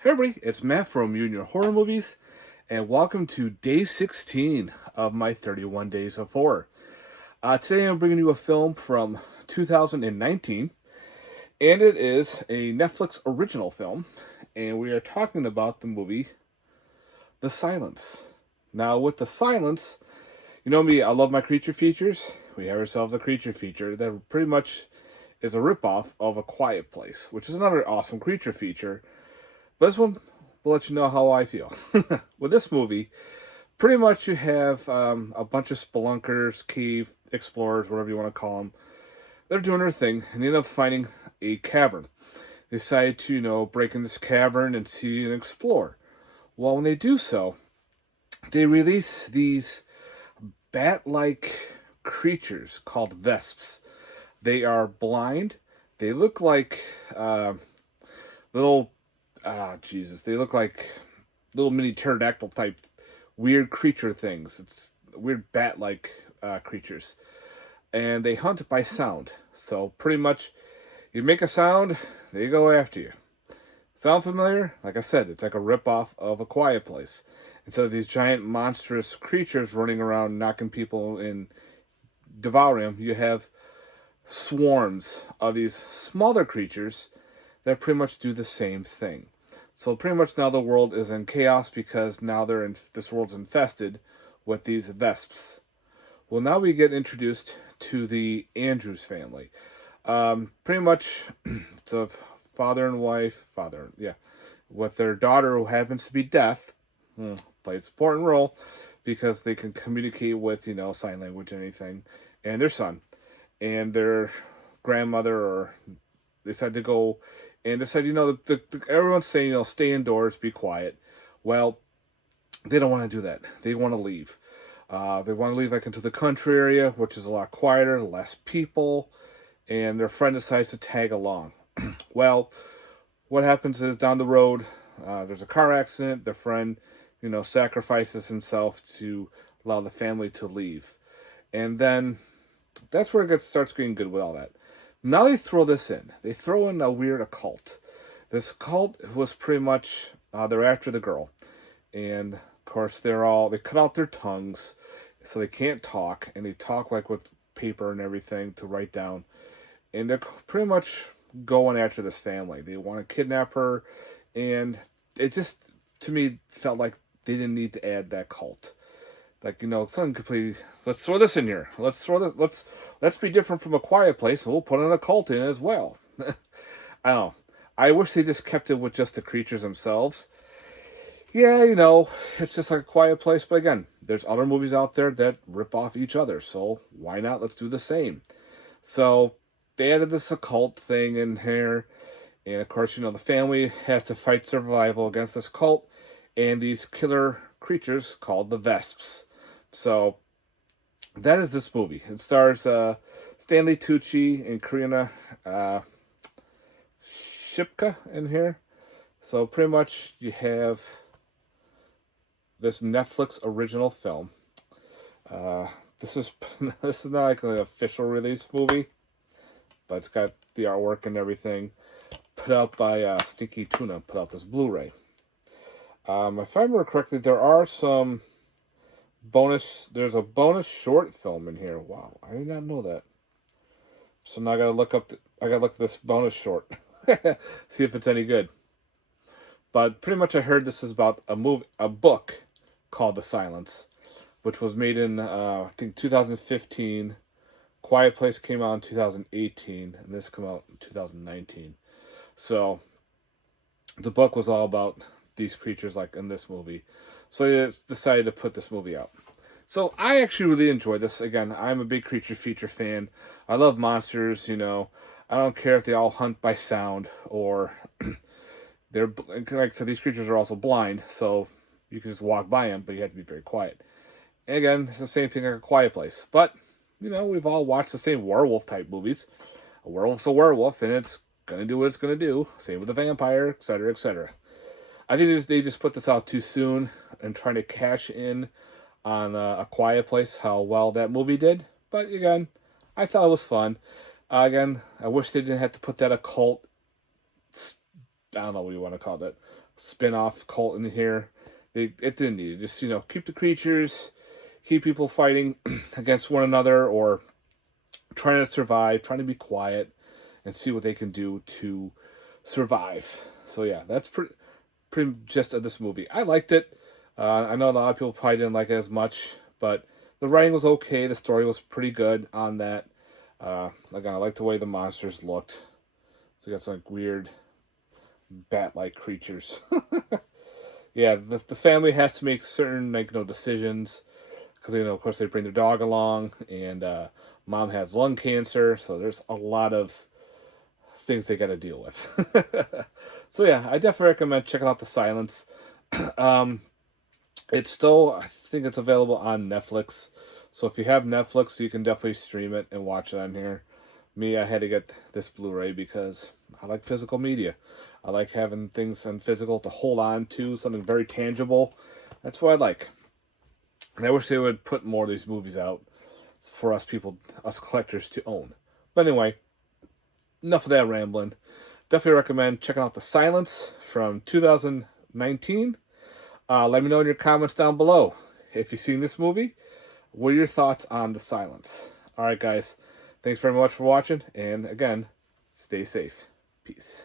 Hey everybody, it's Matt from Union Horror Movies, and welcome to day 16 of my 31 Days of Horror. Today I'm bringing you a film from 2019, and it is a Netflix original film, and we are talking about the movie The Silence. Now, with The Silence, you know me, I love my creature features. We have ourselves a creature feature that pretty much is a ripoff of A Quiet Place, which is another awesome creature feature. But this one will let you know how I feel. With this movie, pretty much you have a bunch of spelunkers, cave explorers, whatever you want to call them. They're doing their thing and they end up finding a cavern. They decide to, break in this cavern and see and explore. Well, when they do so, they release these bat-like creatures called vesps. They are blind. They look like little, Jesus, they look like little mini pterodactyl type weird creature things. It's weird bat-like creatures, and they hunt by sound. So pretty much, you make a sound, they go after you. Sound familiar? Like I said, it's like a rip-off of A Quiet Place. Instead of these giant monstrous creatures running around knocking people and devouring them, you have swarms of these smaller creatures that pretty much do the same thing. So pretty much now the world is in chaos because now this world's infested with these vesps. Well, now we get introduced to the Andrews family. Pretty much, it's a father and wife, with their daughter who happens to be deaf. Plays an important role because they can communicate with sign language and anything, and their son and their grandmother, or they decide to go and decide, everyone's saying, stay indoors, be quiet. Well, they don't want to do that. They want to leave. They want to leave like into the country area, which is a lot quieter, less people, and their friend decides to tag along. Well, what happens is down the road, there's a car accident. The friend, sacrifices himself to allow the family to leave. And then that's where starts getting good with all that. Now they throw this in. They throw in a weird occult. This cult was pretty much, they're after the girl. And of course, they cut out their tongues so they can't talk. And they talk like with paper and everything to write down. And they're pretty much going after this family. They want to kidnap her. And it just, to me, felt like they didn't need to add that cult. Like, something completely. Let's throw this in here. Let's throw this. Let's be different from A Quiet Place, and we'll put an occult in as well. I don't know. I wish they just kept it with just the creatures themselves. Yeah, it's just like A Quiet Place, but again, there's other movies out there that rip off each other, so why not? Let's do the same. So they added this occult thing in here, and of course, the family has to fight survival against this cult and these killer creatures called the Vesps. So that is this movie. It stars Stanley Tucci and Karina Shipka in here. So pretty much you have this Netflix original film. This is this is not like an official release movie, but it's got the artwork and everything. Put out by Sticky Tuna. Put out this Blu-ray. If I remember correctly, there are some there's a bonus short film in here. Wow, I did not know that. So now I gotta look at this bonus short. See if it's any good. But pretty much I heard this is about a book called The Silence, which was made in I think 2015. Quiet Place came out in 2018, and this came out in 2019. So the book was all about these creatures like in this movie. So I decided to put this movie out. So I actually really enjoyed this. Again, I'm a big creature feature fan. I love monsters, I don't care if they all hunt by sound or they're like I said, these creatures are also blind, so you can just walk by them, but you have to be very quiet. And again, it's the same thing like A Quiet Place. But, we've all watched the same werewolf type movies. A werewolf's a werewolf, and it's gonna do what it's gonna do. Same with the vampire, etc., etc. I think they just put this out too soon and trying to cash in on A Quiet Place, how well that movie did. But again, I thought it was fun. Again, I wish they didn't have to put that occult I don't know what you want to call that, spin-off cult in here. It didn't need it. Just, keep the creatures, keep people fighting against one another or trying to survive, trying to be quiet, and see what they can do to survive. So yeah, that's pretty gist of this movie. I liked it. I know a lot of people probably didn't like it as much, but the writing was okay. The story was pretty good on that. Again, I like the way the monsters looked. So you got some like, weird bat-like creatures. Yeah, the family has to make certain decisions because of course they bring their dog along, and mom has lung cancer, so there's a lot of things they got to deal with. So yeah, I definitely recommend checking out The Silence. It's still, I think it's available on Netflix. So if you have Netflix, you can definitely stream it and watch it on here. Me, I had to get this Blu-ray because I like physical media. I like having things on physical to hold on to, something very tangible. That's what I like. And I wish they would put more of these movies out for us people, us collectors to own. But anyway, enough of that rambling. Definitely recommend checking out The Silence from 2019. Let me know in your comments down below. If you've seen this movie, what are your thoughts on The Silence? Alright guys, thanks very much for watching, and again, stay safe. Peace.